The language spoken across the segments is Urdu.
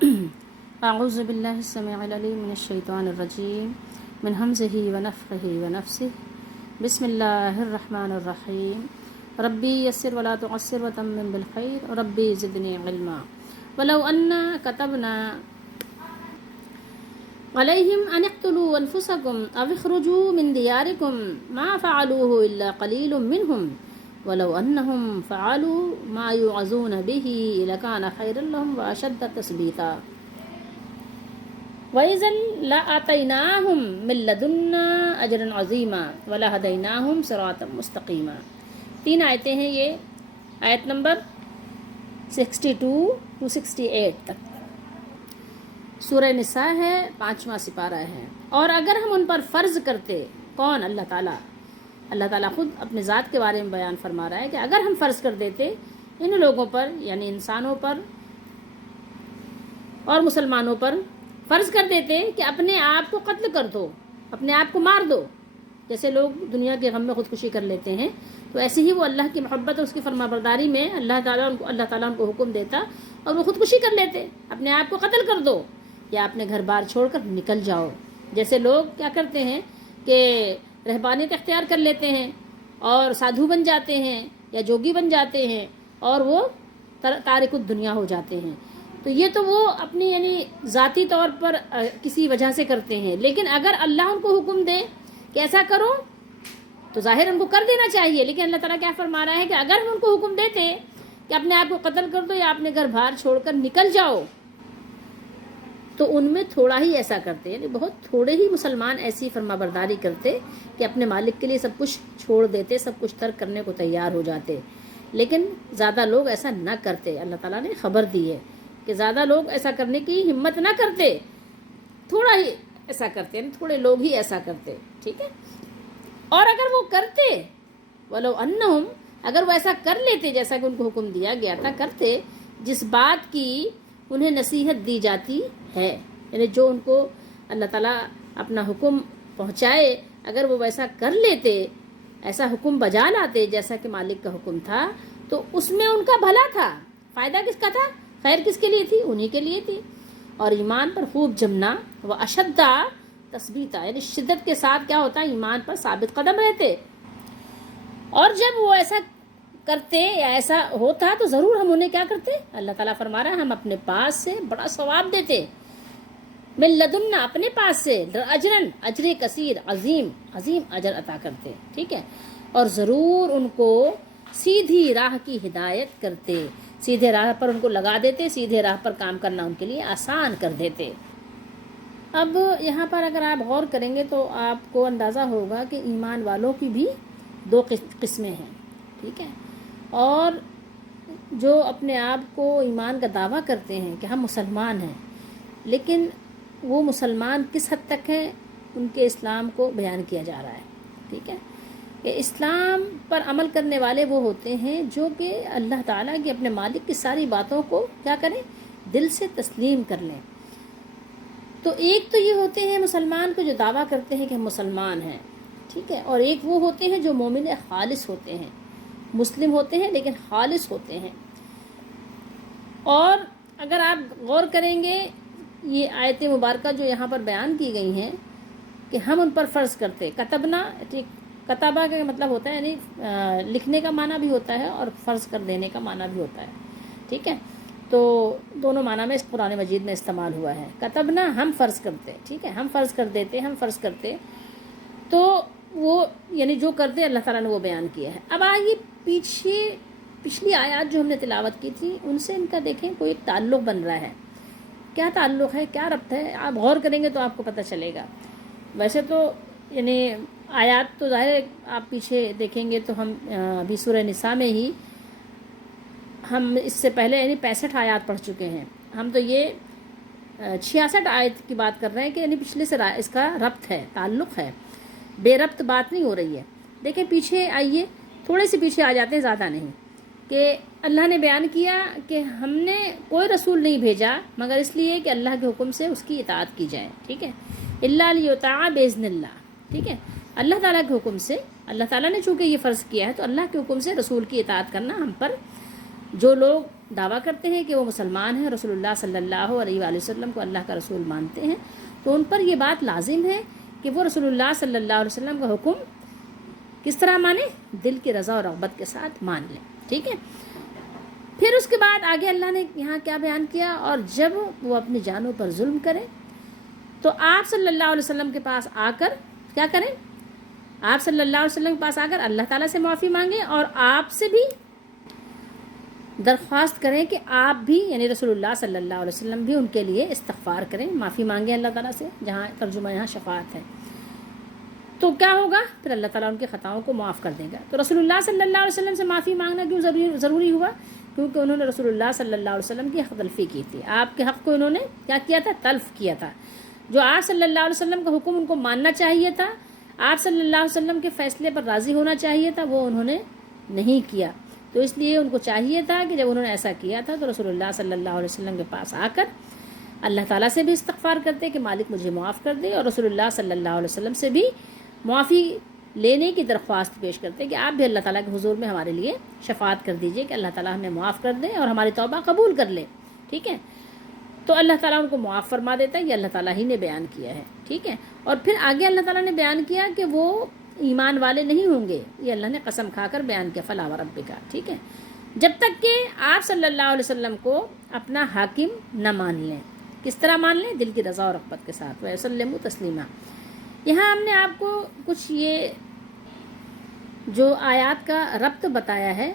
اعوذ باللہ السمیع العلیم من الشیطان الرجیم من ہمزہ ونفخہ ونفثہ بسم اللہ الرحمن الرحیم ربی یسر ولا تعسر وتمم بالخیر ربی زدنی علما ولو انا كتبنا علیہم ان اقتلوا انفسکم او اخرجوا من دیارکم ما فعلوه الا قلیل منہم ولو انہم فعلوا ما یوعظون به لکان خیرا لهم واشد تثبیتا وَإِذًا لَآتَيْنَاهُمْ مِن لَّدُنَّا أَجْرًا عَظِيمًا وَلَهَدَيْنَاهُمْ صِرَاطًا مُسْتَقِيمًا۔ 3 آیتیں ہیں یہ، آیت نمبر 62 to 68 تک۔ سورہ نساء ہے، 5واں سپارہ ہے۔ اور اگر ہم ان پر فرض کرتے، کون؟ اللہ تعالیٰ خود اپنے ذات کے بارے میں بیان فرما رہا ہے کہ اگر ہم فرض کر دیتے ان لوگوں پر، یعنی انسانوں پر اور مسلمانوں پر، فرض کر دیتے کہ اپنے آپ کو قتل کر دو، اپنے آپ کو مار دو، جیسے لوگ دنیا کے غم میں خودکشی کر لیتے ہیں، تو ایسے ہی وہ اللہ کی محبت اور اس کی فرمانبرداری میں اللہ تعالیٰ ان کو حکم دیتا اور وہ خودکشی کر لیتے، اپنے آپ کو قتل کر دو یا اپنے گھر بار چھوڑ کر نکل جاؤ۔ جیسے لوگ کیا کرتے ہیں کہ رہبانیت اختیار کر لیتے ہیں اور سادھو بن جاتے ہیں یا جوگی بن جاتے ہیں اور وہ تارک الدنیا ہو جاتے ہیں، تو یہ تو وہ اپنی یعنی ذاتی طور پر کسی وجہ سے کرتے ہیں، لیکن اگر اللہ ان کو حکم دے کہ ایسا کرو تو ظاہر ان کو کر دینا چاہیے، لیکن اللہ تعالیٰ کیا فرما رہا ہے کہ اگر ہم ان کو حکم دیتے کہ اپنے آپ کو قتل کر دو یا اپنے گھر بار چھوڑ کر نکل جاؤ، تو ان میں تھوڑا ہی ایسا کرتے، یعنی بہت تھوڑے ہی مسلمان ایسی فرما برداری کرتے کہ اپنے مالک کے لیے سب کچھ چھوڑ دیتے، سب کچھ ترک کرنے کو تیار ہو جاتے، لیکن زیادہ لوگ ایسا نہ کرتے۔ اللہ تعالیٰ نے خبر دی ہے کہ زیادہ لوگ ایسا کرنے کی ہمت نہ کرتے، تھوڑا ہی ایسا کرتے، یعنی تھوڑے لوگ ہی ایسا کرتے، ٹھیک ہے۔ اور اگر وہ کرتے، ولو انہم، اگر وہ ایسا کر لیتے جیسا کہ ان کو حکم دیا گیا تھا، کرتے جس بات کی انہیں نصیحت دی جاتی ہے، یعنی جو ان کو اللہ تعالیٰ اپنا حکم پہنچائے، اگر وہ ویسا کر لیتے، ایسا حکم بجا لاتے جیسا کہ مالک کا حکم تھا، تو اس میں ان کا بھلا تھا، فائدہ کس کا تھا؟ خیر کس کے لیے تھی؟ انہی کے لیے تھی۔ اور ایمان پر خوب جمنا، وہ اشدہ تثبیتا، یعنی شدت کے ساتھ کیا ہوتا ہے؟ ایمان پر ثابت قدم رہتے، اور جب وہ ایسا کرتے یا ایسا ہوتا تو ضرور ہم انہیں کیا کرتے؟ اللہ تعالیٰ فرما رہا ہے ہم اپنے پاس سے بڑا ثواب دیتے، من لدنا، اپنے پاس سے، اجرن، اجر کثیر، عظیم اجر عطا کرتے، ٹھیک ہے۔ اور ضرور ان کو سیدھی راہ کی ہدایت کرتے، سیدھے راہ پر ان کو لگا دیتے، سیدھے راہ پر کام کرنا ان کے لیے آسان کر دیتے۔ اب یہاں پر اگر آپ غور کریں گے تو آپ کو اندازہ ہوگا کہ ایمان والوں کی بھی 2 قسمیں ہیں، ٹھیک ہے۔ اور جو اپنے آپ کو ایمان کا دعویٰ کرتے ہیں کہ ہم مسلمان ہیں، لیکن وہ مسلمان کس حد تک ہیں، ان کے اسلام کو بیان کیا جا رہا ہے، ٹھیک ہے، کہ اسلام پر عمل کرنے والے وہ ہوتے ہیں جو کہ اللہ تعالیٰ کی، اپنے مالک کی ساری باتوں کو کیا کریں؟ دل سے تسلیم کر لیں۔ تو ایک تو یہ ہوتے ہیں مسلمان کو جو دعویٰ کرتے ہیں کہ ہم مسلمان ہیں، ٹھیک ہے، اور ایک وہ ہوتے ہیں جو مومن خالص ہوتے ہیں، مسلم ہوتے ہیں لیکن خالص ہوتے ہیں۔ اور اگر آپ غور کریں گے یہ آیت مبارکہ جو یہاں پر بیان کی گئی ہیں کہ ہم ان پر فرض کرتے، کتبنا، کتابہ کا مطلب ہوتا ہے یعنی لکھنے کا معنی بھی ہوتا ہے اور فرض کر دینے کا معنی بھی ہوتا ہے، ٹھیک ہے، تو دونوں معنی میں اس قرآن مجید میں استعمال ہوا ہے۔ کتبنا، ہم فرض کرتے، ٹھیک ہے، ہم فرض کر دیتے، ہم فرض کرتے، تو وہ یعنی جو کرتے اللہ تعالیٰ نے وہ بیان کیا ہے۔ اب آئیے پچھلی آیات جو ہم نے تلاوت کی تھی ان سے ان کا دیکھیں کوئی تعلق بن رہا ہے، کیا تعلق ہے، کیا ربط ہے، آپ غور کریں گے تو آپ کو پتہ چلے گا۔ ویسے تو یعنی آیات تو ظاہر ہے آپ پیچھے دیکھیں گے تو ہم ابھی سورہ نساء میں ہی ہم اس سے پہلے یعنی 65 آیات پڑھ چکے ہیں، ہم تو یہ 66 آیت کی بات کر رہے ہیں کہ یعنی پچھلے سے اس کا ربط ہے، تعلق ہے، بے ربط بات نہیں ہو رہی ہے۔ دیکھیں پیچھے آئیے، تھوڑے سے پیچھے آ جاتے ہیں، زیادہ نہیں، کہ اللہ نے بیان کیا کہ ہم نے کوئی رسول نہیں بھیجا مگر اس لیے کہ اللہ کے حکم سے اس کی اطاعت کی جائے، ٹھیک ہے، الا لیطاع باذن اللہ، ٹھیک ہے، اللہ تعالیٰ کے حکم سے، اللہ تعالیٰ نے چونکہ یہ فرض کیا ہے تو اللہ کے حکم سے رسول کی اطاعت کرنا ہم پر جو لوگ دعویٰ کرتے ہیں کہ وہ مسلمان ہیں، رسول اللہ صلی اللہ علیہ وآلہ وسلم کو اللہ کا رسول مانتے ہیں، تو ان پر یہ بات لازم ہے کہ وہ رسول اللہ صلی اللہ علیہ وسلم کا حکم کس طرح مانیں؟ دل کی رضا اور رغبت کے ساتھ مان لیں، ٹھیک ہے۔ پھر اس کے بعد آگے اللہ نے یہاں کیا بیان کیا، اور جب وہ اپنی جانوں پر ظلم کریں تو آپ صلی اللہ علیہ وسلم کے پاس آ کر کیا کریں؟ آپ صلی اللہ علیہ وسلم کے پاس آ کر اللہ تعالیٰ سے معافی مانگیں، اور آپ سے بھی درخواست کریں کہ آپ بھی یعنی رسول اللہ صلی اللہ علیہ وسلم بھی ان کے لیے استغفار کریں، معافی مانگیں اللہ تعالیٰ سے، جہاں ترجمہ یہاں شفاعت ہے۔ تو کیا ہوگا؟ پھر اللہ تعالیٰ ان کی خطاؤں کو معاف کر دے گا۔ تو رسول اللہ صلی اللہ علیہ وسلم سے معافی مانگنا کیوں ضروری ہوا؟ کیونکہ انہوں نے رسول اللہ صلی اللہ علیہ وسلم کی حق تلفی کی تھی، آپ کے حق کو انہوں نے کیا کیا تھا؟ تلف کیا تھا۔ جو آپ صلی اللہ علیہ وسلم کا حکم ان کو ماننا چاہیے تھا، آپ صلی اللہ علیہ وسلم کے فیصلے پر راضی ہونا چاہیے تھا، وہ انہوں نے نہیں کیا۔ تو اس لیے ان کو چاہیے تھا کہ جب انہوں نے ایسا کیا تھا تو رسول اللہ صلی اللہ علیہ وسلم کے پاس آ کر اللہ تعالیٰ سے بھی استغفار کرتے کہ مالک مجھے معاف کر دے، اور رسول اللہ صلی اللہ علیہ وسلم سے بھی معافی لینے کی درخواست پیش کرتے کہ آپ بھی اللہ تعالیٰ کے حضور میں ہمارے لیے شفاعت کر دیجئے کہ اللہ تعالیٰ ہمیں معاف کر دے اور ہماری توبہ قبول کر لے، ٹھیک ہے۔ تو اللہ تعالیٰ ان کو معاف فرما دیتا ہے، یہ اللہ تعالیٰ ہی نے بیان کیا ہے، ٹھیک ہے۔ اور پھر آگے اللہ تعالیٰ نے بیان کیا کہ وہ ایمان والے نہیں ہوں گے، یہ اللہ نے قسم کھا کر بیان کیا، فلا وربک، ٹھیک ہے، جب تک کہ آپ صلی اللہ علیہ وسلم کو اپنا حاکم نہ مان لیں۔ کس طرح مان لیں؟ دل کی رضا و رغبت کے ساتھ، وَيُسَلِّمُوا تسلیما۔ یہاں ہم نے آپ کو کچھ یہ جو آیات کا ربط بتایا ہے،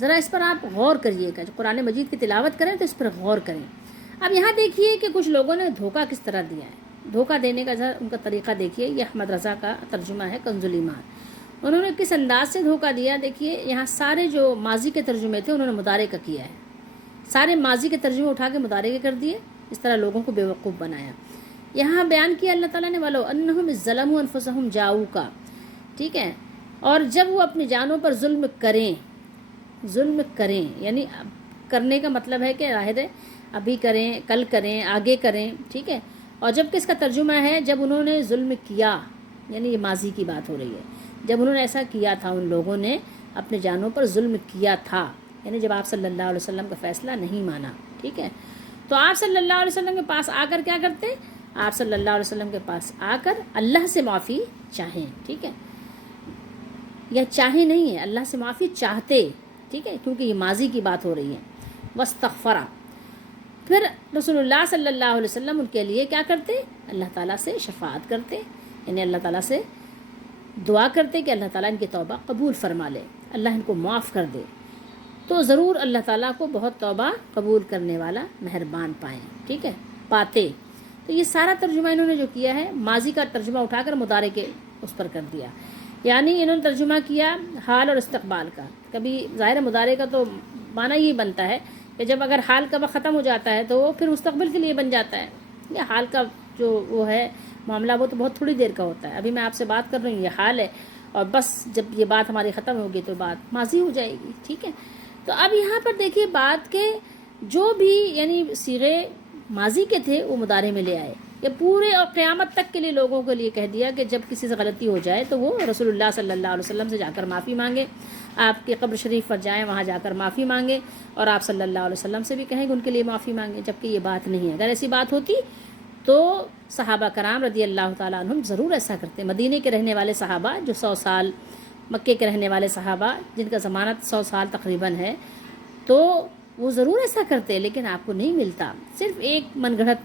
ذرا اس پر آپ غور کریے گا، جو قرآن مجید کی تلاوت کریں تو اس پر غور کریں۔ اب یہاں دیکھیے کہ کچھ لوگوں نے دھوکہ کس طرح دیا ہے، دھوکہ دینے کا ذرا ان کا طریقہ دیکھیے۔ یہ احمد رضا کا ترجمہ ہے کنز الایمان، انہوں نے کس انداز سے دھوکہ دیا دیکھیے۔ یہاں سارے جو ماضی کے ترجمے تھے انہوں نے مضارع کا کیا ہے، سارے ماضی کے ترجمے اٹھا کے مضارع کے کر دیے، اس طرح لوگوں کو بیوقوف بنایا۔ یہاں بیان کیا اللہ تعالیٰ نے وَلَوْ أَنَّهُمْ إِذ ظَلَمُوا أَنفُسَهُمْ جَاءُوكَ، ٹھیک ہے، اور جب وہ اپنی جانوں پر ظلم کریں یعنی کرنے کا مطلب ہے کہ ظاہر ہے ابھی کریں، کل کریں، آگے کریں، ٹھیک ہے۔ اور جب کہ اس کا ترجمہ ہے جب انہوں نے ظلم کیا، یعنی یہ ماضی کی بات ہو رہی ہے، جب انہوں نے ایسا کیا تھا، ان لوگوں نے اپنے جانوں پر ظلم کیا تھا، یعنی جب آپ صلی اللہ علیہ وسلم کا فیصلہ نہیں مانا، ٹھیک ہے۔ تو آپ صلی اللہ علیہ وسلم کے پاس آ کر کیا کرتے؟ آپ صلی اللہ علیہ وسلم کے پاس آ کر اللہ سے معافی چاہیں، ٹھیک ہے، یا چاہیں نہیں ہے، اللہ سے معافی چاہتے، ٹھیک ہے، کیونکہ یہ ماضی کی بات ہو رہی ہے۔ واستغفرا، پھر رسول اللہ صلی اللہ علیہ وسلم ان کے لیے کیا کرتے؟ اللہ تعالیٰ سے شفاعت کرتے، یعنی اللہ تعالیٰ سے دعا کرتے کہ اللہ تعالیٰ ان کی توبہ قبول فرما لے، اللہ ان کو معاف کر دے۔ تو ضرور اللہ تعالیٰ کو بہت توبہ قبول کرنے والا مہربان پائیں، ٹھیک ہے، پاتے۔ تو یہ سارا ترجمہ انہوں نے جو کیا ہے ماضی کا ترجمہ اٹھا کر مضارع کے اس پر کر دیا، یعنی انہوں نے ترجمہ کیا حال اور استقبال کا۔ کبھی ظاہر مضارع کا تو معنی یہ بنتا ہے کہ جب اگر حال کا وقت ختم ہو جاتا ہے تو وہ پھر مستقبل کے لیے بن جاتا ہے، یا حال کا جو وہ ہے معاملہ وہ تو بہت تھوڑی دیر کا ہوتا ہے، ابھی میں آپ سے بات کر رہی ہوں یہ حال ہے، اور بس جب یہ بات ہماری ختم ہوگی تو بات ماضی ہو جائے گی، ٹھیک ہے۔ تو اب یہاں پر دیکھیے بات کے جو بھی یعنی صیغے ماضی کے تھے وہ مضارع میں لے آئے، یہ پورے اور قیامت تک کے لیے لوگوں کے لیے کہہ دیا کہ جب کسی سے غلطی ہو جائے تو وہ رسول اللہ صلی اللہ علیہ وسلم سے جا کر معافی مانگے، آپ کے قبر شریف پر جائیں وہاں جا کر معافی مانگے، اور آپ صلی اللہ علیہ وسلم سے بھی کہیں کہ ان کے لیے معافی مانگے، جبکہ یہ بات نہیں ہے۔ اگر ایسی بات ہوتی تو صحابہ کرام رضی اللہ تعالیٰ عنہم ضرور ایسا کرتے۔ مدینے کے رہنے والے صحابہ جو 100 سال، مکے کے رہنے والے صحابہ جن کا ضمانت 100 سال تقریباً ہے، تو وہ ضرور ایسا کرتے، لیکن آپ کو نہیں ملتا۔ صرف ایک من گھڑت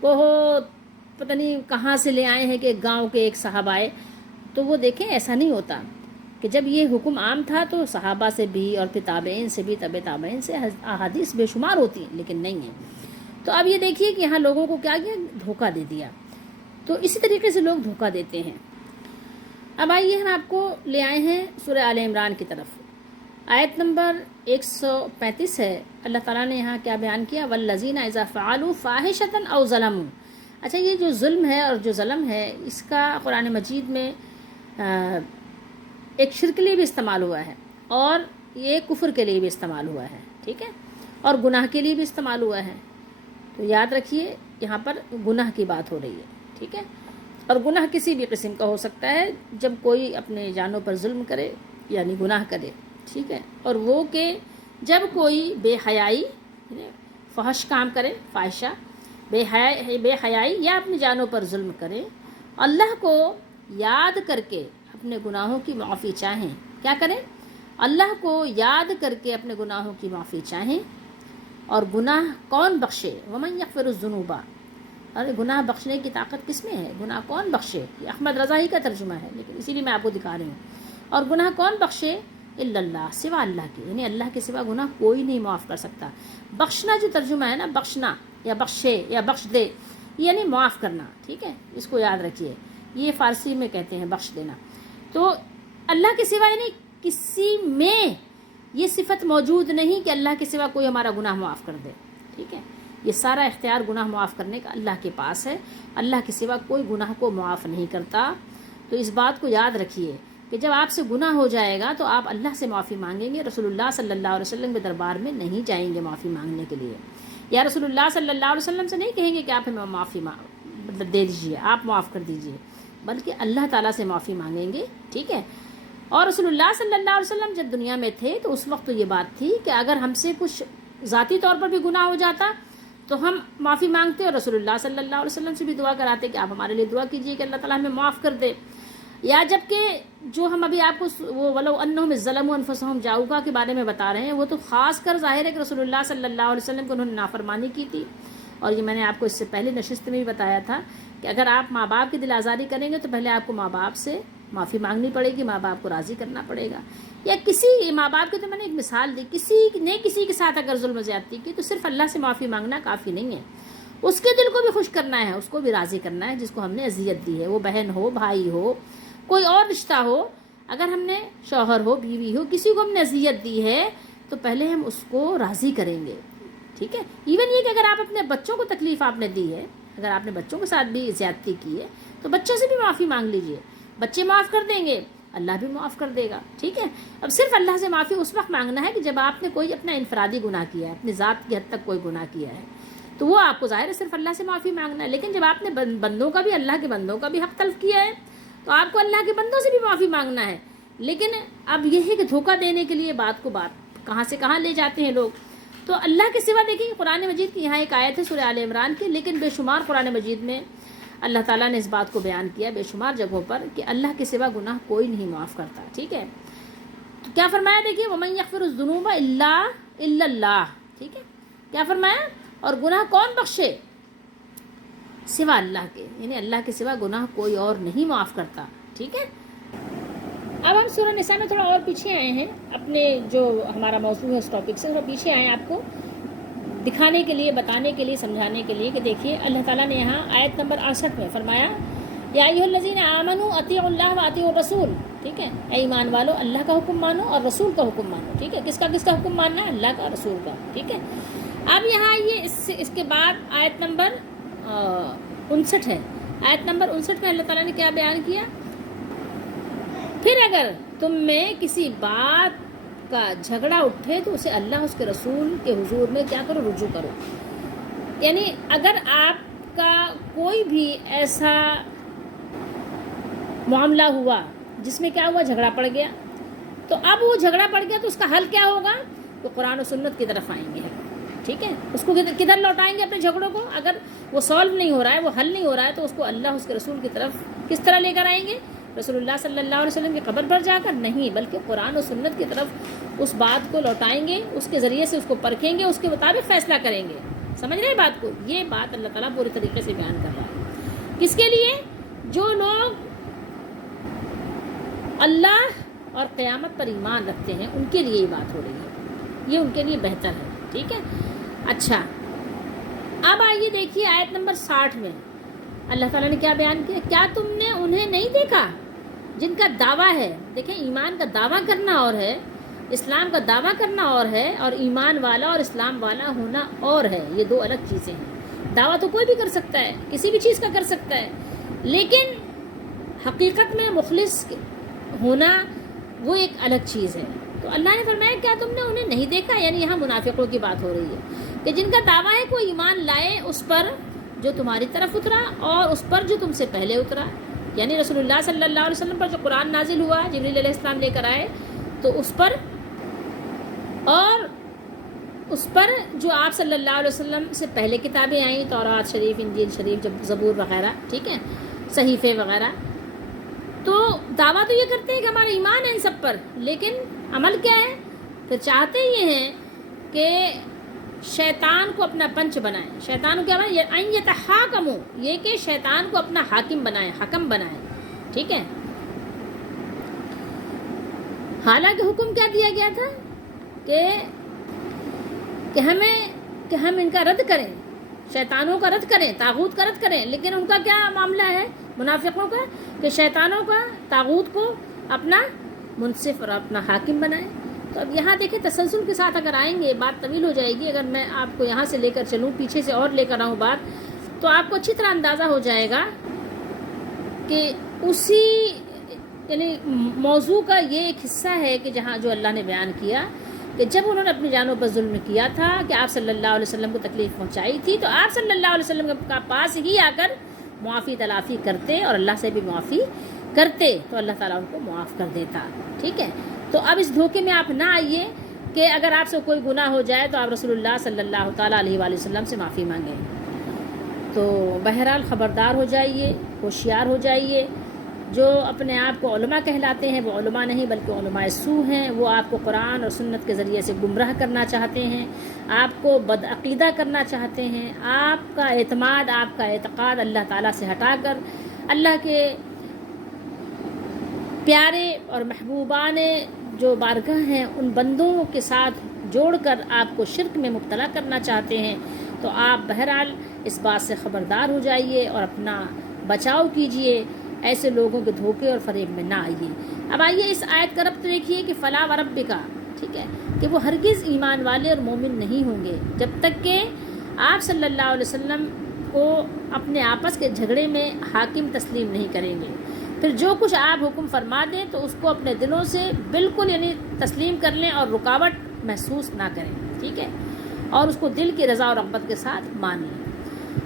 بہت پتہ نہیں کہاں سے لے آئے ہیں کہ گاؤں کے ایک صحابہ آئے، تو وہ دیکھیں ایسا نہیں ہوتا کہ جب یہ حکم عام تھا تو صحابہ سے بھی اور پھر تابعین سے بھی، تبع تابعین سے احادیث بے شمار ہوتی ہیں، لیکن نہیں ہے۔ تو اب یہ دیکھیے کہ یہاں لوگوں کو کیا کیا؟ دھوکہ دے دیا۔ تو اسی طریقے سے لوگ دھوکہ دیتے ہیں۔ اب آئیے ہم آپ کو لے آئے ہیں سورہ آل عمران کی طرف، آیت نمبر 135 ہے۔ اللہ تعالیٰ نے یہاں کیا بیان کیا؟ والذین اذا فعلوا فاحشۃ او ظلموا۔ اچھا، یہ جو ظلم ہے اور جو ظلم ہے اس کا قرآن مجید میں ایک شرک کے لیے بھی استعمال ہوا ہے، اور یہ کفر کے لیے بھی استعمال ہوا ہے، ٹھیک ہے، اور گناہ کے لیے بھی استعمال ہوا ہے۔ تو یاد رکھیے یہاں پر گناہ کی بات ہو رہی ہے، ٹھیک ہے، اور گناہ کسی بھی قسم کا ہو سکتا ہے، جب کوئی اپنے جانوں پر ظلم کرے یعنی گناہ کرے، ٹھیک ہے، اور وہ کہ جب کوئی بے حیائی فحش کام کرے، فاحشہ، بے حیائی یا اپنی جانوں پر ظلم کرے، اللہ کو یاد کر کے اپنے گناہوں کی معافی چاہیں، کیا کریں؟ اللہ کو یاد کر کے اپنے گناہوں کی معافی چاہیں، اور گناہ کون بخشے؟ ومن یغفر الذنوب، اور گناہ بخشنے کی طاقت کس میں ہے؟ گناہ کون بخشے؟ یہ احمد رضا ہی کا ترجمہ ہے، لیکن اسی لیے میں آپ کو دکھا رہی ہوں۔ اور گناہ کون بخشے؟ الا اللہ، سوا اللہ کے، یعنی اللہ کے سوا گناہ کوئی نہیں معاف کر سکتا۔ بخشنا جو ترجمہ ہے نا، بخشنا یا بخشے یا بخش دے، یعنی معاف کرنا، ٹھیک ہے، اس کو یاد رکھیے، یہ فارسی میں کہتے ہیں بخش دینا۔ تو اللہ کے سوا یعنی کسی میں یہ صفت موجود نہیں کہ اللہ کے سوا کوئی ہمارا گناہ معاف کر دے، ٹھیک ہے، یہ سارا اختیار گناہ معاف کرنے کا اللہ کے پاس ہے، اللہ کے سوا کوئی گناہ کو معاف نہیں کرتا۔ تو اس بات کو یاد رکھیے کہ جب آپ سے گناہ ہو جائے گا تو آپ اللہ سے معافی مانگیں گے، رسول اللہ صلی اللہ علیہ وسلم کے دربار میں نہیں جائیں گے معافی مانگنے کے لیے، یا رسول اللہ صلی اللہ علیہ وسلم سے نہیں کہیں گے کہ آپ ہمیں معافی مطلب دے دیجیے، آپ معاف کر دیجیے، بلکہ اللہ تعالیٰ سے معافی مانگیں گے، ٹھیک ہے۔ اور رسول اللہ صلی اللہ علیہ وسلم جب دنیا میں تھے تو اس وقت تو یہ بات تھی کہ اگر ہم سے کچھ ذاتی طور پر بھی گناہ ہو جاتا تو ہم معافی مانگتے، اور رسول اللہ صلی اللہ علیہ وسلم سے بھی دعا کراتے کہ آپ ہمارے لیے دعا کیجیے کہ اللہ تعالیٰ ہمیں معاف کر دے۔ یا جب کہ جو ہم ابھی آپ کو وہ ولو انہم ظلموا انفسہم جاؤگا کے بارے میں بتا رہے ہیں، وہ تو خاص کر ظاہر ہے کہ رسول اللہ صلی اللہ علیہ وسلم کو انہوں نے نافرمانی کی تھی، اور یہ میں نے آپ کو اس سے پہلے نشست میں بھی بتایا تھا کہ اگر آپ ماں باپ کی دل آزاری کریں گے تو پہلے آپ کو ماں باپ سے معافی مانگنی پڑے گی، ماں باپ کو راضی کرنا پڑے گا، یا کسی ماں باپ کی، تو میں نے ایک مثال دی، کسی کے ساتھ اگر ظلم و زیادتی کی تو صرف اللہ سے معافی مانگنا کافی نہیں ہے، اس کے دل کو بھی خوش کرنا ہے، اس کو بھی راضی کرنا ہے جس کو ہم نے اذیت دی ہے، وہ بہن ہو، بھائی ہو، کوئی اور رشتہ ہو، اگر ہم نے شوہر ہو، بیوی ہو، کسی کو ہم نے اذیت دی ہے تو پہلے ہم اس کو راضی کریں گے، ٹھیک ہے۔ ایون یہ کہ اگر آپ اپنے بچوں کو تکلیف آپ نے دی ہے، اگر آپ نے بچوں کے ساتھ بھی زیادتی کی ہے تو بچوں سے بھی معافی مانگ لیجئے، بچے معاف کر دیں گے، اللہ بھی معاف کر دے گا، ٹھیک ہے۔ اب صرف اللہ سے معافی اس وقت مانگنا ہے کہ جب آپ نے کوئی اپنا انفرادی گناہ کیا ہے، اپنی ذات کی حد تک کوئی گناہ کیا ہے، تو وہ آپ کو ظاہر ہے صرف اللہ سے معافی مانگنا ہے۔ لیکن جب آپ نے بندوں کا بھی، اللہ کے بندوں کا بھی حق تلف کیا ہے تو آپ کو اللہ کے بندوں سے بھی معافی مانگنا ہے۔ لیکن اب یہ ہے کہ دھوکہ دینے کے لیے بات کہاں سے کہاں لے جاتے ہیں لوگ۔ تو اللہ کے سوا دیکھیں قرآن مجید کی یہاں ایک آیت ہے سورہ آل عمران کی، لیکن بے شمار قرآن مجید میں اللہ تعالیٰ نے اس بات کو بیان کیا بے شمار جگہوں پر کہ اللہ کے سوا گناہ کوئی نہیں معاف کرتا، ٹھیک ہے۔ تو کیا فرمایا دیکھیے، وَمَن يَغْفِرُ الذُّنُوبَ إِلَّا اللَّهُ، ٹھیک ہے، کیا فرمایا؟ اور گناہ کون بخشے؟ سوا اللہ کے، یعنی اللہ کے سوا گناہ کوئی اور نہیں معاف کرتا، ٹھیک ہے۔ اب ہم سورہ نساء میں تھوڑا اور پیچھے آئے ہیں، اپنے جو ہمارا موضوع ہے اس ٹاپک سے تھوڑا پیچھے آئے ہیں، آپ کو دکھانے کے لیے، بتانے کے لیے، سمجھانے کے لیے کہ دیکھیے اللہ تعالیٰ نے یہاں آیت نمبر 68 میں فرمایا، یا ایھا الذین آمنوا اطیعوا اللہ واطیعوا الرسول، ٹھیک ہے، اے ایمان والو اللہ کا حکم مانو اور رسول کا حکم مانو، ٹھیک ہے۔ کس کا حکم ماننا ہے؟ اللہ کا اور رسول کا، ٹھیک ہے۔ اب یہاں یہ اس کے بعد آیت نمبر 59 ہے، آیت نمبر 59 میں اللہ تعالیٰ نے کیا بیان کیا؟ پھر اگر تم میں کسی بات کا جھگڑا اٹھے تو اسے اللہ اس کے رسول کے حضور میں کیا کرو؟ رجوع کرو، یعنی اگر آپ کا کوئی بھی ایسا معاملہ ہوا جس میں کیا ہوا؟ جھگڑا پڑ گیا، تو اب وہ جھگڑا پڑ گیا تو اس کا حل کیا ہوگا؟ تو قرآن و سنت کی طرف آئیں گے، ٹھیک ہے، اس کو کدھر لوٹائیں گے؟ اپنے جھگڑوں کو، اگر وہ سالو نہیں ہو رہا ہے، وہ حل نہیں ہو رہا ہے، تو اس کو اللہ اس کے رسول کی طرف کس طرح لے کر آئیں گے؟ رسول اللہ صلی اللہ علیہ وسلم کی قبر پر جا کر نہیں، بلکہ قرآن و سنت کی طرف اس بات کو لوٹائیں گے، اس کے ذریعے سے اس کو پرکھیں گے، اس کے مطابق فیصلہ کریں گے۔ سمجھ رہے ہیں بات کو؟ یہ بات اللہ تعالیٰ پورے طریقے سے بیان کر رہا ہے، کس کے لیے؟ جو لوگ اللہ اور قیامت پر ایمان رکھتے ہیں ان کے لیے یہ بات ہو رہی ہے، یہ ان کے لیے بہتر ہے، ٹھیک ہے۔ اچھا، اب آئیے دیکھیے آیت نمبر 60 میں اللہ تعالیٰ نے کیا بیان کیا؟ کیا تم نے انہیں نہیں دیکھا جن کا دعویٰ ہے؟ دیکھیں، ایمان کا دعویٰ کرنا اور ہے، اسلام کا دعویٰ کرنا اور ہے، اور ایمان والا اور اسلام والا ہونا اور ہے، یہ دو الگ چیزیں ہیں۔ دعویٰ تو کوئی بھی کر سکتا ہے، کسی بھی چیز کا کر سکتا ہے، لیکن حقیقت میں مخلص ہونا وہ ایک الگ چیز ہے۔ تو اللہ نے فرمایا کیا تم نے انہیں نہیں دیکھا؟ یعنی یہاں منافقوں کی بات ہو رہی ہے کہ جن کا دعویٰ ہے کوئی ایمان لائے اس پر جو تمہاری طرف اترا اور اس پر جو تم سے پہلے اترا، یعنی رسول اللہ صلی اللہ علیہ وسلم پر جو قرآن نازل ہوا، جبریل علیہ السلام لے کر آئے، تو اس پر، اور اس پر جو آپ صلی اللہ علیہ وسلم سے پہلے کتابیں آئیں، تورات شریف، انجیل شریف، زبور وغیرہ، ٹھیک ہے، صحیفے وغیرہ، تو دعویٰ تو یہ کرتے ہیں کہ ہمارا ایمان ہے ان سب پر، لیکن عمل کیا ہے؟ پھر چاہتے یہ ہیں کہ شیطان کو اپنا پنچ بنائیں. شیطان کو کیا بنائیں؟ ان یتحاکموا، یہ کہ شیطان کو اپنا حاکم بنائیں، حکم بنائیں، ٹھیک ہے. حالانکہ حکم کیا دیا گیا تھا کہ ہم ان کا رد کریں، شیطانوں کا رد کریں، طاغوت کا رد کریں. لیکن ان کا کیا معاملہ ہے منافقوں کا؟ کہ شیطانوں کا طاغوت کو اپنا منصف اور اپنا حاکم بنائیں. تو اب یہاں دیکھیں تسلسل کے ساتھ اگر آئیں گے بات طویل ہو جائے گی. اگر میں آپ کو یہاں سے لے کر چلوں، پیچھے سے اور لے کر آؤں بات، تو آپ کو اچھی طرح اندازہ ہو جائے گا کہ اسی یعنی موضوع کا یہ ایک حصہ ہے کہ جہاں جو اللہ نے بیان کیا کہ جب انہوں نے اپنی جانوں پر ظلم کیا تھا، کہ آپ صلی اللہ علیہ وسلم کو تکلیف پہنچائی تھی، تو آپ صلی اللہ علیہ وسلم کے پاس ہی آ کر معافی تلافی کرتے اور اللہ سے بھی معافی کرتے، تو اللہ تعالیٰ ان کو معاف کر دیتا. ٹھیک ہے. تو اب اس دھوکے میں آپ نہ آئیے کہ اگر آپ سے کوئی گناہ ہو جائے تو آپ رسول اللہ صلی اللہ تعالیٰ علیہ وآلہ وسلم سے معافی مانگیں. تو بہرحال خبردار ہو جائیے، ہوشیار ہو جائیے. جو اپنے آپ کو علماء کہلاتے ہیں وہ علماء نہیں بلکہ علماء سوء ہیں. وہ آپ کو قرآن اور سنت کے ذریعے سے گمراہ کرنا چاہتے ہیں، آپ کو بدعقیدہ کرنا چاہتے ہیں، آپ کا اعتماد، آپ کا اعتقاد اللہ تعالیٰ سے ہٹا کر اللہ کے پیارے اور محبوبان جو بارگاہ ہیں ان بندوں کے ساتھ جوڑ کر آپ کو شرک میں مبتلا کرنا چاہتے ہیں. تو آپ بہرحال اس بات سے خبردار ہو جائیے اور اپنا بچاؤ کیجئے، ایسے لوگوں کے دھوکے اور فریب میں نہ آئیے. اب آئیے اس آیت کا ربط دیکھیے کہ فلا وربک، ٹھیک ہے، کہ وہ ہرگز ایمان والے اور مومن نہیں ہوں گے جب تک کہ آپ صلی اللہ علیہ وسلم کو اپنے آپس کے جھگڑے میں حاکم تسلیم نہیں کریں گے. پھر جو کچھ آپ حکم فرما دیں تو اس کو اپنے دلوں سے بالکل یعنی تسلیم کر لیں اور رکاوٹ محسوس نہ کریں. ٹھیک ہے. اور اس کو دل کی رضا اور رغبت کے ساتھ مان لیں.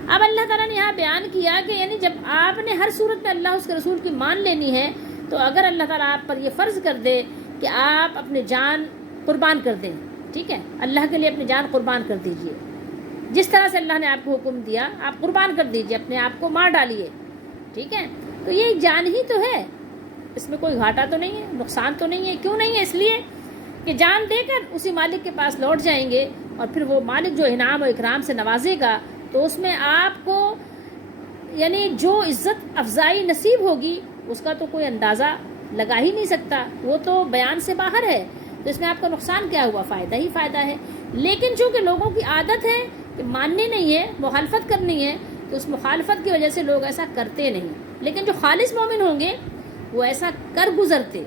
اب اللہ تعالیٰ نے یہاں بیان کیا کہ یعنی جب آپ نے ہر صورت میں اللہ اس کے رسول کی مان لینی ہے، تو اگر اللہ تعالیٰ آپ پر یہ فرض کر دے کہ آپ اپنی جان قربان کر دیں، ٹھیک ہے، اللہ کے لیے اپنی جان قربان کر دیجئے. جس طرح سے اللہ نے آپ کو حکم دیا آپ قربان کر دیجئے، اپنے آپ کو مار ڈالیے. ٹھیک ہے. تو یہ جان ہی تو ہے، اس میں کوئی گھاٹا تو نہیں ہے، نقصان تو نہیں ہے. کیوں نہیں ہے؟ اس لیے کہ جان دے کر اسی مالک کے پاس لوٹ جائیں گے، اور پھر وہ مالک جو انعام و اکرام سے نوازے گا تو اس میں آپ کو یعنی جو عزت افزائی نصیب ہوگی اس کا تو کوئی اندازہ لگا ہی نہیں سکتا، وہ تو بیان سے باہر ہے. تو اس میں آپ کا نقصان کیا ہوا؟ فائدہ ہی فائدہ ہے. لیکن چونکہ لوگوں کی عادت ہے کہ ماننی نہیں ہے، مخالفت کرنی ہے، تو اس مخالفت کی وجہ سے لوگ ایسا کرتے نہیں. لیکن جو خالص مومن ہوں گے وہ ایسا کر گزرتے.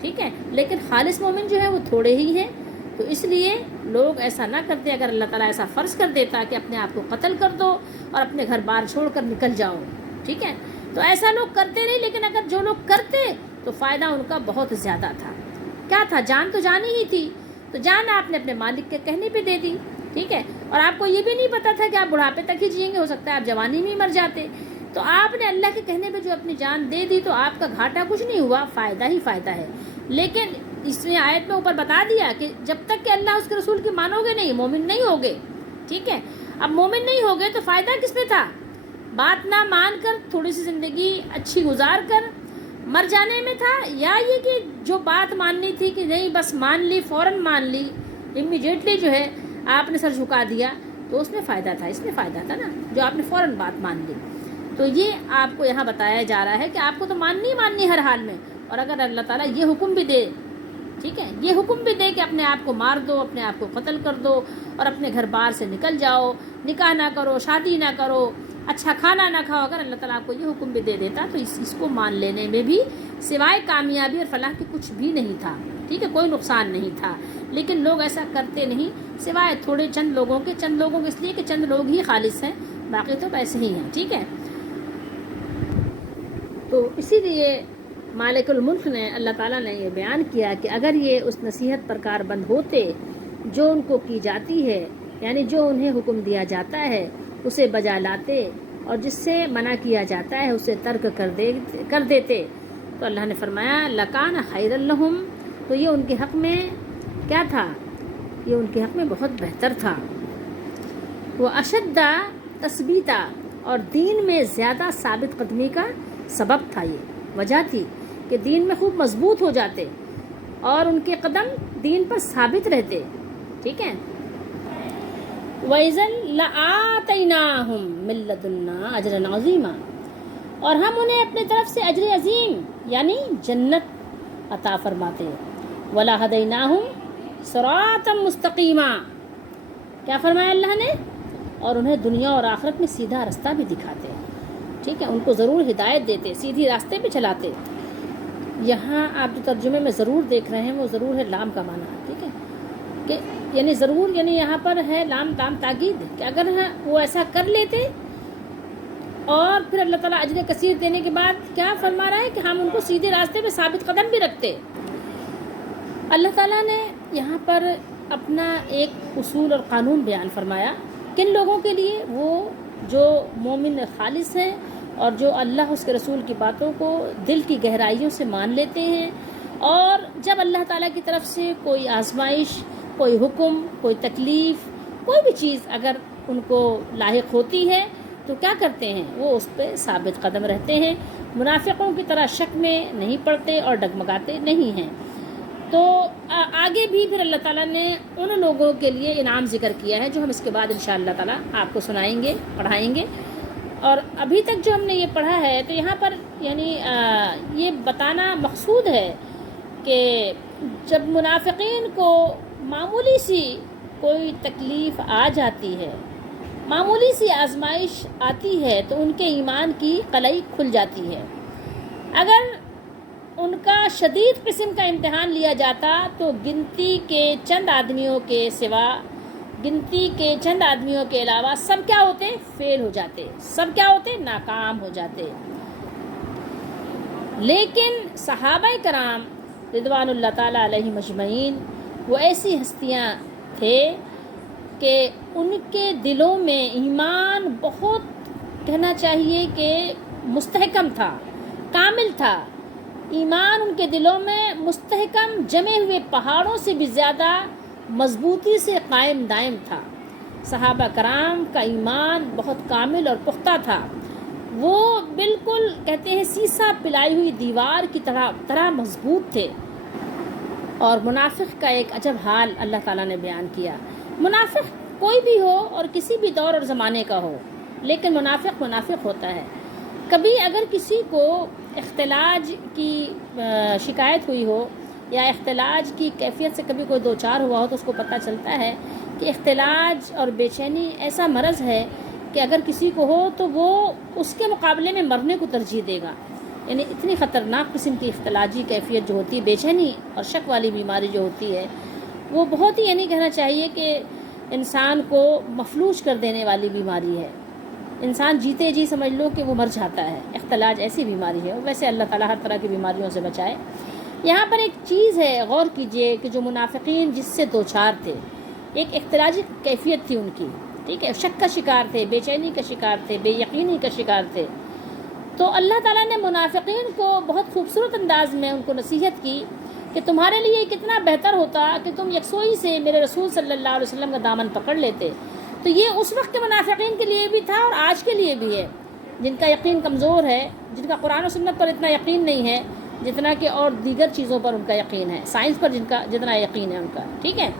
ٹھیک ہے. لیکن خالص مومن جو ہے وہ تھوڑے ہی ہیں، تو اس لیے لوگ ایسا نہ کرتے. اگر اللہ تعالیٰ ایسا فرض کر دیتا کہ اپنے آپ کو قتل کر دو اور اپنے گھر بار چھوڑ کر نکل جاؤ، ٹھیک ہے، تو ایسا لوگ کرتے نہیں. لیکن اگر جو لوگ کرتے تو فائدہ ان کا بہت زیادہ تھا. کیا تھا؟ جان تو جانی ہی تھی. تو جان آپ نے اپنے مالک کے کہنے پہ دے دی. ٹھیک ہے. اور آپ کو یہ بھی نہیں پتا تھا کہ آپ بڑھاپے تک ہی جئیں گے، ہو سکتا ہے آپ جوانی میں ہی مر جاتے. تو آپ نے اللہ کے کہنے پہ جو اپنی جان دے دی تو آپ کا گھاٹا کچھ نہیں ہوا، فائدہ ہی فائدہ ہے. لیکن اس میں آیت میں اوپر بتا دیا کہ جب تک کہ اللہ اس کے رسول کی مانو گے نہیں، مومن نہیں ہوگے. ٹھیک ہے. اب مومن نہیں ہوگے تو فائدہ کس میں تھا؟ بات نہ مان کر تھوڑی سی زندگی اچھی گزار کر مر جانے میں تھا، یا یہ کہ جو بات ماننی تھی کہ نہیں بس مان لی، فوراً مان لی، امیڈیٹلی جو ہے آپ نے سر جھکا دیا، تو اس میں فائدہ تھا. اس میں فائدہ تھا نا جو آپ نے فوراً بات مان لی. تو یہ آپ کو یہاں بتایا جا رہا ہے کہ آپ کو تو ماننی ہر حال میں. اور اگر اللہ تعالیٰ یہ حکم بھی دے، ٹھیک ہے، یہ حکم بھی دے کہ اپنے آپ کو مار دو، اپنے آپ کو قتل کر دو اور اپنے گھر بار سے نکل جاؤ، نکاح نہ کرو، شادی نہ کرو، اچھا کھانا نہ کھاؤ، اگر اللہ تعالیٰ آپ کو یہ حکم بھی دے دیتا تو اس کو مان لینے میں بھی سوائے کامیابی اور فلاح کے کچھ بھی نہیں تھا. ٹھیک ہے. کوئی نقصان نہیں تھا. لیکن لوگ ایسا کرتے نہیں سوائے تھوڑے چند لوگوں کے اس لیے کہ چند لوگ ہی خالص ہیں، باقی تو ایسے ہی ہیں. ٹھیک ہے. تو اسی لیے مالک الملک نے اللہ تعالیٰ نے یہ بیان کیا کہ اگر یہ اس نصیحت پر کار بند ہوتے جو ان کو کی جاتی ہے، یعنی جو انہیں حکم دیا جاتا ہے اسے بجا لاتے اور جس سے منع کیا جاتا ہے اسے ترک کر دیتے، تو اللہ نے فرمایا لکان خیر لہم، تو یہ ان کے حق میں کیا تھا؟ یہ ان کے حق میں بہت بہتر تھا. وہ اشدّ تثبیتا، اور دین میں زیادہ ثابت قدمی کا سبب تھا. یہ وجہ تھی کہ دین میں خوب مضبوط ہو جاتے اور ان کے قدم دین پر ثابت رہتے. ٹھیک ہے. وَإِذًا لَآتَيْنَاهُم مِّن لَّدُنَّا أَجْرًا عَظِيمًا، اور ہم انہیں اپنے طرف سے اجر عظیم یعنی جنت عطا فرماتے. وَلَهَدَيْنَاهُمْ صِرَاطًا مُسْتَقِيمًا، کیا فرمایا اللہ نے؟ اور انہیں دنیا اور آخرت میں سیدھا رستہ بھی دکھاتے. ٹھیک ہے، ان کو ضرور ہدایت دیتے، سیدھی راستے پہ چلاتے. یہاں آپ جو ترجمے میں ضرور دیکھ رہے ہیں وہ ضرور ہے لام کا معنی. ٹھیک ہے، کہ یعنی ضرور یعنی یہاں پر ہے لام تاکید، کہ اگر وہ ایسا کر لیتے. اور پھر اللہ تعالیٰ اجر کثیر دینے کے بعد کیا فرما رہا ہے کہ ہم ان کو سیدھے راستے پہ ثابت قدم بھی رکھتے. اللہ تعالیٰ نے یہاں پر اپنا ایک اصول اور قانون بیان فرمایا. کن لوگوں کے لیے؟ وہ جو مومن خالص ہیں اور جو اللہ اس کے رسول کی باتوں کو دل کی گہرائیوں سے مان لیتے ہیں. اور جب اللہ تعالیٰ کی طرف سے کوئی آزمائش، کوئی حکم، کوئی تکلیف، کوئی بھی چیز اگر ان کو لاحق ہوتی ہے تو کیا کرتے ہیں؟ وہ اس پہ ثابت قدم رہتے ہیں. منافقوں کی طرح شک میں نہیں پڑتے اور ڈگمگاتے نہیں ہیں. تو آگے بھی پھر اللہ تعالیٰ نے ان لوگوں کے لیے انعام ذکر کیا ہے جو ہم اس کے بعد انشاءاللہ تعالیٰ آپ کو سنائیں گے، پڑھائیں گے. اور ابھی تک جو ہم نے یہ پڑھا ہے تو یہاں پر یعنی یہ بتانا مقصود ہے کہ جب منافقین کو معمولی سی کوئی تکلیف آ جاتی ہے، معمولی سی آزمائش آتی ہے تو ان کے ایمان کی قلعی کھل جاتی ہے. اگر ان کا شدید قسم کا امتحان لیا جاتا تو گنتی کے چند آدمیوں کے علاوہ سب کیا ہوتے؟ فیل ہو جاتے. سب کیا ہوتے؟ ناکام ہو جاتے. لیکن صحابہ کرام رضوان اللہ تعالیٰ علیہم اجمعین وہ ایسی ہستیاں تھے کہ ان کے دلوں میں ایمان بہت کہنا چاہیے کہ مستحکم تھا، کامل تھا. ایمان ان کے دلوں میں مستحکم جمے ہوئے پہاڑوں سے بھی زیادہ مضبوطی سے قائم دائم تھا. صحابہ کرام کا ایمان بہت کامل اور پختہ تھا. وہ بالکل کہتے ہیں سیسا پلائی ہوئی دیوار کی طرح مضبوط تھے. اور منافق کا ایک عجب حال اللہ تعالیٰ نے بیان کیا. منافق کوئی بھی ہو اور کسی بھی دور اور زمانے کا ہو، لیکن منافق ہوتا ہے. کبھی اگر کسی کو اختلاج کی شکایت ہوئی ہو یا اختلاج کی کیفیت سے کبھی کوئی دو چار ہوا ہو تو اس کو پتہ چلتا ہے کہ اختلاج اور بے چینی ایسا مرض ہے کہ اگر کسی کو ہو تو وہ اس کے مقابلے میں مرنے کو ترجیح دے گا. یعنی اتنی خطرناک قسم کی اختلاجی کیفیت جو ہوتی ہے، بے چینی اور شک والی بیماری جو ہوتی ہے، وہ بہت ہی یعنی کہنا چاہیے کہ انسان کو مفلوج کر دینے والی بیماری ہے. انسان جیتے جی سمجھ لو کہ وہ مر جاتا ہے. اختلاج ایسی بیماری ہے. ویسے اللہ تعالیٰ ہر طرح کی بیماریوں سے بچائے. یہاں پر ایک چیز ہے، غور کیجئے کہ جو منافقین جس سے دو چار تھے، ایک اختلاجی کیفیت تھی ان کی. ٹھیک ہے، شک کا شکار تھے، بے چینی کا شکار تھے، بے یقینی کا شکار تھے. تو اللہ تعالیٰ نے منافقین کو بہت خوبصورت انداز میں ان کو نصیحت کی کہ تمہارے لیے کتنا بہتر ہوتا کہ تم یکسوئی سے میرے رسول صلی اللہ علیہ وسلم کا دامن پکڑ لیتے. تو یہ اس وقت کے منافقین کے لیے بھی تھا اور آج کے لیے بھی ہے، جن کا یقین کمزور ہے، جن کا قرآن و سنت پر اتنا یقین نہیں ہے جتنا کہ اور دیگر چیزوں پر ان کا یقین ہے، سائنس پر جتنا یقین ہے ان کا. ٹھیک ہے،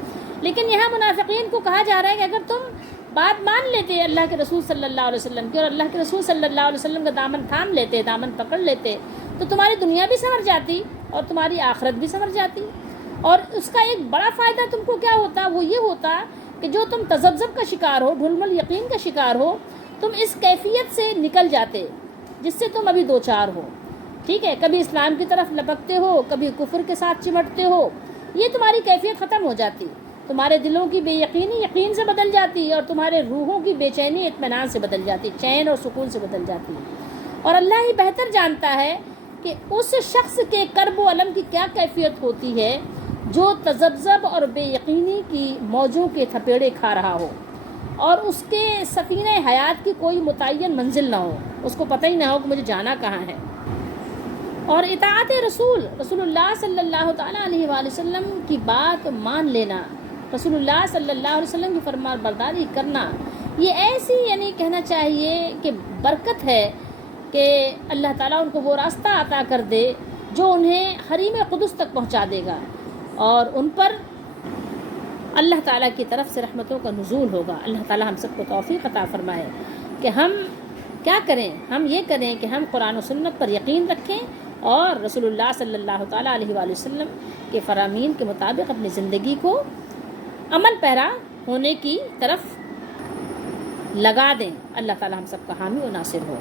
لیکن یہاں منافقین کو کہا جا رہا ہے کہ اگر تم بات مان لیتے اللہ کے رسول صلی اللہ علیہ وسلم کی اور اللہ کے رسول صلی اللہ علیہ وسلم کا دامن تھام لیتے، دامن پکڑ لیتے، تو تمہاری دنیا بھی سنور جاتی اور تمہاری آخرت بھی سنور جاتی. اور اس کا ایک بڑا فائدہ تم کو کیا ہوتا؟ وہ یہ ہوتا کہ جو تم تذبذب کا شکار ہو، ڈھلمل یقین کا شکار ہو، تم اس کیفیت سے نکل جاتے جس سے تم ابھی دو چار ہو. ٹھیک ہے، کبھی اسلام کی طرف لپکتے ہو، کبھی کفر کے ساتھ چمٹتے ہو. یہ تمہاری کیفیت ختم ہو جاتی. تمہارے دلوں کی بے یقینی یقین سے بدل جاتی اور تمہارے روحوں کی بے چینی اطمینان سے بدل جاتی، چین اور سکون سے بدل جاتی. اور اللہ ہی بہتر جانتا ہے کہ اس شخص کے کرب و الم کی کیا کیفیت ہوتی ہے جو تذبذب اور بے یقینی کی موجوں کے تھپیڑے کھا رہا ہو اور اس کے سفینہ حیات کی کوئی متعین منزل نہ ہو، اس کو پتہ ہی نہ ہو کہ مجھے جانا کہاں ہے. اور اطاعت رسول اللہ صلی اللہ تعالیٰ علیہ وآلہ وسلم کی بات مان لینا، رسول اللہ صلی اللہ علیہ وسلم کی فرمان برداری کرنا یہ ایسی یعنی کہنا چاہیے کہ برکت ہے کہ اللہ تعالیٰ ان کو وہ راستہ عطا کر دے جو انہیں حریم قدس تک پہنچا دے گا، اور ان پر اللہ تعالیٰ کی طرف سے رحمتوں کا نزول ہوگا۔ اللہ تعالیٰ ہم سب کو توفیق عطا فرمائے کہ ہم کیا کریں، ہم یہ کریں کہ ہم قرآن و سنت پر یقین رکھیں اور رسول اللہ صلی اللہ تعالیٰ علیہ وآلہ وسلم کے فرامین کے مطابق اپنی زندگی کو عمل پیرا ہونے کی طرف لگا دیں۔ اللہ تعالیٰ ہم سب کا حامی و ناصر ہو۔